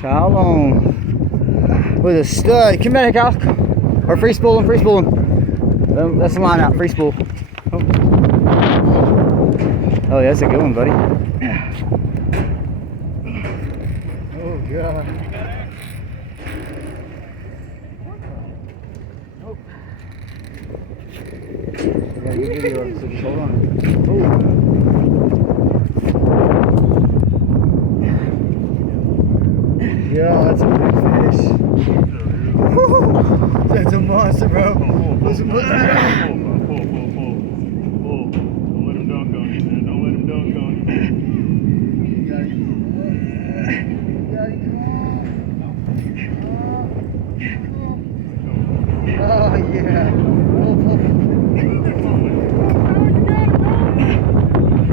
Kyle on with a stud. Come back, Kyle. Or free spooling, free spooling. That's the line out, free spool. Oh, yeah, that's a good one, buddy. Oh, God. Oh. Yeah, good video, so just hold on. Oh. Yeah, that's a big fish. That's a monster, bro. Don't let him dunk on you, man. Don't let him dunk on you. Oh, yeah.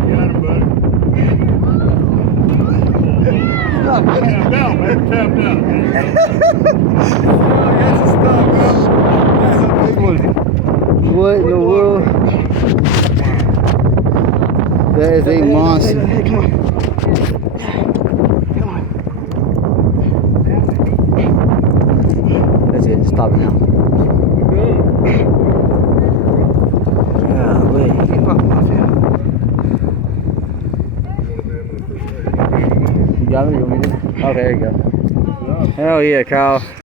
Got him, buddy. Tapped out, man. Tapped out. That's a stud, bro. That's a big one. What in the world? That is a monster. Hey, come on. Come on. That's it, just pop it now. Golly. Keep popping off here. You got it? You want me to? Oh, there you go. Hell yeah, Kyle.